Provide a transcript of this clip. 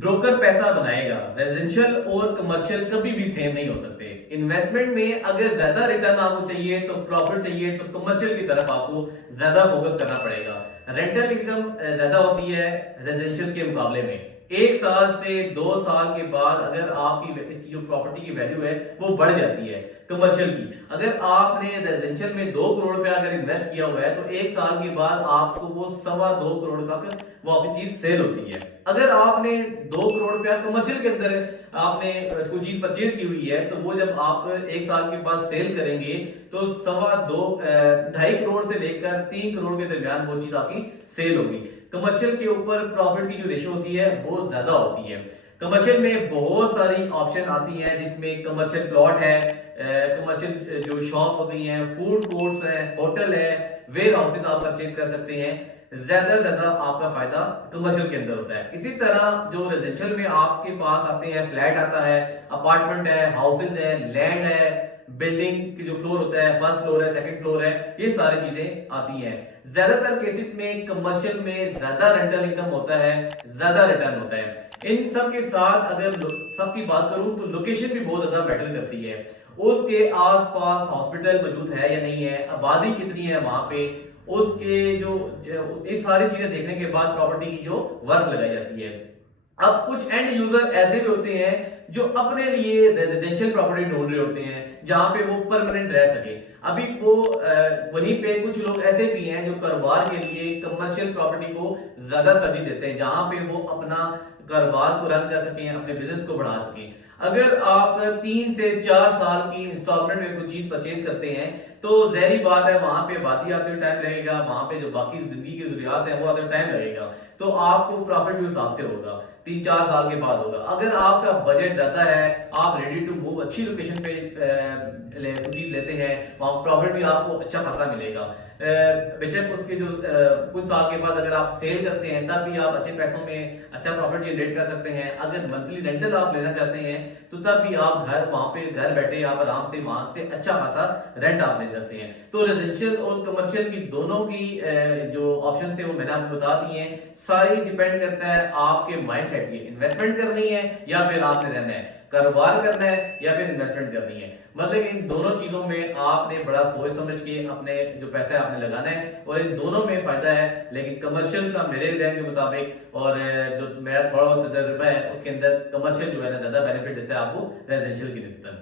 Broker पैसा बनाएगा। Residential और कमर्शियल कभी भी सेम नहीं हो सकते। इन्वेस्टमेंट में अगर ज्यादा रिटर्न आपको चाहिए तो प्रॉफिट चाहिए तो कमर्शियल की तरफ आपको ज्यादा फोकस करना पड़ेगा। रेंटल इनकम ज्यादा होती है रेजिडेंशियल के मुकाबले में। 1 साल से 2 साल के बाद अगर आपकी इसकी जो प्रॉपर्टी की वैल्यू है वो बढ़ जाती है कमर्शियल की। अगर आपने रेजिडेंशियल में 2 करोड़ रुपया अगर इन्वेस्ट किया हुआ है तो 1 साल के बाद आपको वो 2.25 करोड़ तक वो आपकी चीज सेल होती है। अगर आपने 2 करोड़ रुपया कमर्शियल के अंदर आपने कोई चीज परचेज की हुई है तो वो जब आप 1 साल के बाद सेल करेंगे तो 2.5 करोड़ से लेकर 3 करोड़ के दरमियान वो चीज आपकी सेल होगी। कमर्शियल के ऊपर प्रॉफिट की जो रेशो होती है वो ज्यादा होती है। कमर्शियल में बहुत सारी ऑप्शन आती हैं जिसमें कमर्शियल प्लॉट है, कमर्शियल जो शॉप्स होती हैं, फूड कोर्ट्स है, होटल है, वेयर हाउसेज आप परचेज कर सकते हैं। ज्यादा से ज्यादा आपका फायदा कमर्शियल के अंदर होता है। इसी तरह जो रेजिडेंशियल में आपके पास आते हैं, फ्लैट आता है, अपार्टमेंट है, हाउसेज है, लैंड है, बिल्डिंग की जो फ्लोर होता है, फर्स्ट फ्लोर है, सेकंड फ्लोर है, ये सारी चीजें आती हैं। ज्यादातर केसेस में कमर्शियल में ज्यादा रेंटल इनकम होता है, ज्यादा रिटर्न होता है। इन सब के साथ अगर सबकी बात करूं तो लोकेशन भी बहुत ज्यादा मैटर करती है। उसके आसपास हॉस्पिटल मौजूद है या नहीं है, आबादी कितनी है वहां पे, उसके जो इस सारी चीजें देखने के बाद प्रॉपर्टी की जो वर्थ लगाई जाती है। अब कुछ एंड यूजर ऐसे भी होते हैं जो अपने लिए रेजिडेंशियल प्रॉपर्टी ढूंढ रहे होते हैं जहां पे वो परमानेंट रह सके। अभी वो वहीं पे कुछ लोग ऐसे भी हैं जो कारोबार के लिए कमर्शियल प्रॉपर्टी को ज्यादा तरजीह देते हैं जहां पे वो अपना कारोबार को रन कर सकें, अपने बिजनेस को बढ़ा सकें। अगर आप 3 से 4 साल की इंस्टॉलमेंट में कुछ चीज परचेज करते हैं तो जहरी बात है वहां पे आबादी आते हुए टाइम लगेगा, वहां पे जो बाकी जिंदगी की जरूरियात है वो आते हुए टाइम लगेगा, तो आपको प्रॉफिट भी उस हिसाब से होगा, 3-4 साल के बाद होगा। अगर आपका बजट ज्यादा है, आप रेडी टू मूव अच्छी लोकेशन पे कुछ चीज लेते हैं, वहां प्रॉफिट भी आपको अच्छा खासा मिलेगा। बेशक उसके जो कुछ साल के बाद अगर आप सेल करते हैं तब भी आप अच्छे पैसों में अच्छा प्रॉफिट जनरेट कर सकते हैं। अगर मंथली रेंटल आप लेना चाहते हैं तो तब भी आप वहां पे घर बैठे आप आराम से वहां से अच्छा खासा रेंट आप ले सकते हैं। तो रेजिडेंशियल और कमर्शियल की दोनों की जो ऑप्शन है वो मैंने आपको बता दिए हैं। सारी डिपेंड करता है आपके माइंडसेट की, इन्वेस्टमेंट करनी है या फिर आपने रहना है, कारोबार करना है या फिर इन्वेस्टमेंट करनी है। मतलब इन दोनों चीजों में आपने बड़ा सोच समझ के अपने जो पैसा है आपने लगाना है और इन दोनों में फायदा है। लेकिन कमर्शियल का मेरे ज़हन के मुताबिक और जो मेरा थोड़ा बहुत तजुर्बा है उसके अंदर कमर्शियल जो है ना ज्यादा बेनिफिट देता है आपको रेजिडेंशियल की निस्बत।